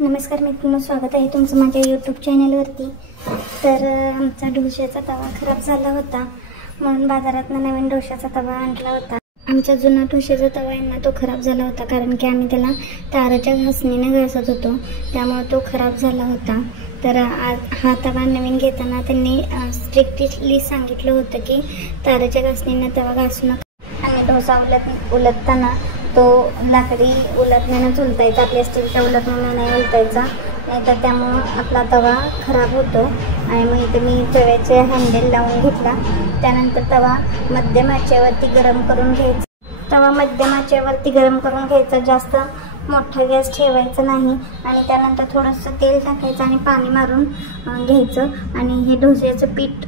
नमस्कार मित्रांनो, स्वागत आहे तुमचं माझ्या यूट्यूब चॅनलवरती। तर आमचा डोशाचा तवा खराब झाला होता म्हणून बाजारातून नवीन डोशाचा तवा आणला होता। आमचा जुना डोशाचा तवा आहे ना, तो खराब झाला होता कारण की आम्ही त्याला ताराच्या घासणीने घासत होतो, त्यामुळे तो खराब झाला होता। तर हा तवा नवीन घेताना त्यांनी स्ट्रिक्टली सांगितलं होतं की ताराच्या घासणीने तवा घासू नका आणि डोसा उलटताना तो लाकडी उलटण्यानं उलटायचा, आपल्या स्टीलच्या उलटण्याने नाही उलटायचा, नाहीतर त्यामुळं आपला तवा खराब होतो। आणि मग इथे मी तव्याचे हँडल लावून घेतला। त्यानंतर तवा मध्यम आचेवरती गरम करून घ्यायचा। तवा मध्यम आचेवरती गरम करून घ्यायचा, जास्त मोठा गॅस ठेवायचा नाही। आणि त्यानंतर थोडंसं तेल टाकायचं आणि पाणी मारून घ्यायचं आणि हे डोश्याचं पीठ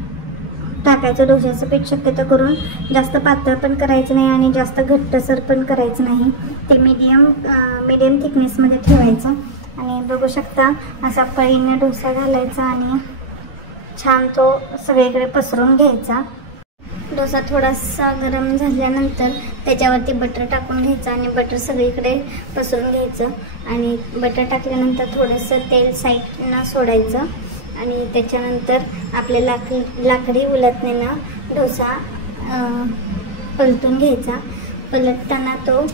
टाकायचं। डोश्याचं पीठ शक्यतो करून जास्त पातळ पण करायचं नाही आणि जास्त घट्टसर पण करायचं नाही, ते मीडियम थिकनेसमध्ये ठेवायचं। आणि बघू शकता असा पळीने डोसा घालायचा आणि छान तो सगळीकडे पसरून घ्यायचा। डोसा थोडासा गरम झाल्यानंतर त्याच्यावरती बटर टाकून घ्यायचं आणि बटर सगळीकडे पसरून घ्यायचं। आणि बटर टाकल्यानंतर थोडंसं तेल साईडनं सोडायचं आणि त्याच्यानंतर आपल्या लाकडी उलटण्यानं डोसा पलटून घ्यायचा। पलटताना तो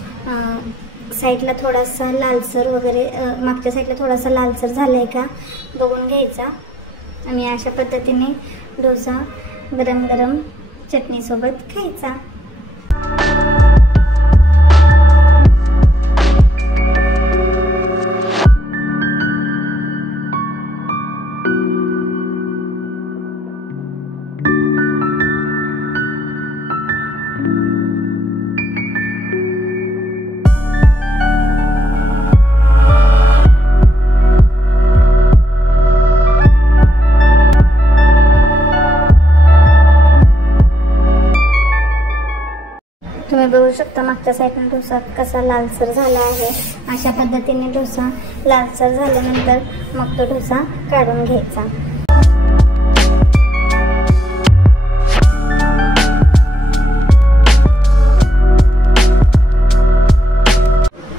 साईडला थोडासा लालसर वगैरे मागच्या साईडला थोडासा लालसर झाला आहे का बघून घ्यायचा। आणि अशा पद्धतीने डोसा गरम गरम चटणीसोबत खायचा। तुम्ही बघू शकता मागच्या साईडने डोसा कसा लालसर झाला आहे। अशा पद्धतीने डोसा लालसर झाल्यानंतर मग तो डोसा काढून घ्यायचा।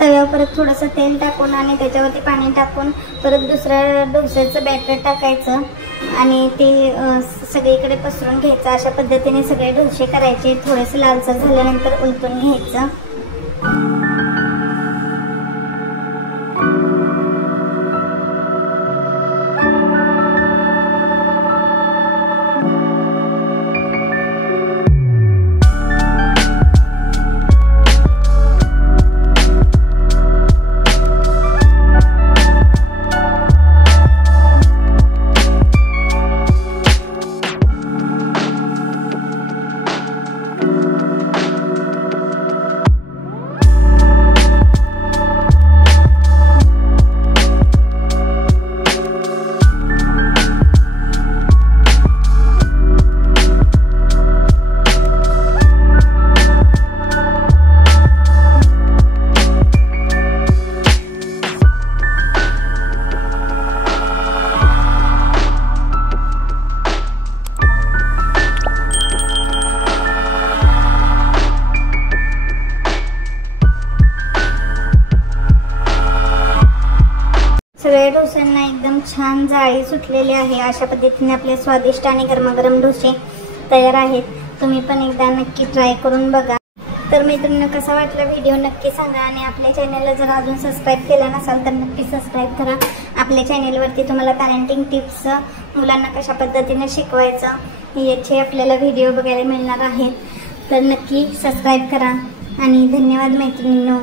तव्यावर परत थोडंसं तेल टाकून आणि त्याच्यावरती पाणी टाकून परत दुसऱ्या डोस्याचं बॅटर टाकायचं आणि ते सगळीकडे पसरून घ्यायचं। अशा पद्धतीने सगळे डोसे करायचे। थोडेसे लालसर झाल्यानंतर उलटून घ्यायचं। सगळ्या डोस्यांना एकदम छान जाळी सुटलेली आहे। अशा पद्धतीने आपले स्वादिष्ट आणि गरमागरम डोसे तयार आहेत। तुम्ही पण एकदा नक्की ट्राय करून बघा। तर मित्रांनो, कसा वाटला व्हिडिओ नक्की सांगा आणि आपल्या चॅनलला जर अजून सबस्क्राईब केला नसाल तर नक्की सबस्क्राईब करा। आपल्या चॅनलवरती तुम्हाला पॅरेंटिंग टिप्स, मुलांना कशा पद्धतीने शिकवायचं याचे आपल्याला व्हिडिओ बघायला मिळणार आहेत। तर नक्की सबस्क्राईब करा आणि धन्यवाद मैत्रिणींनो।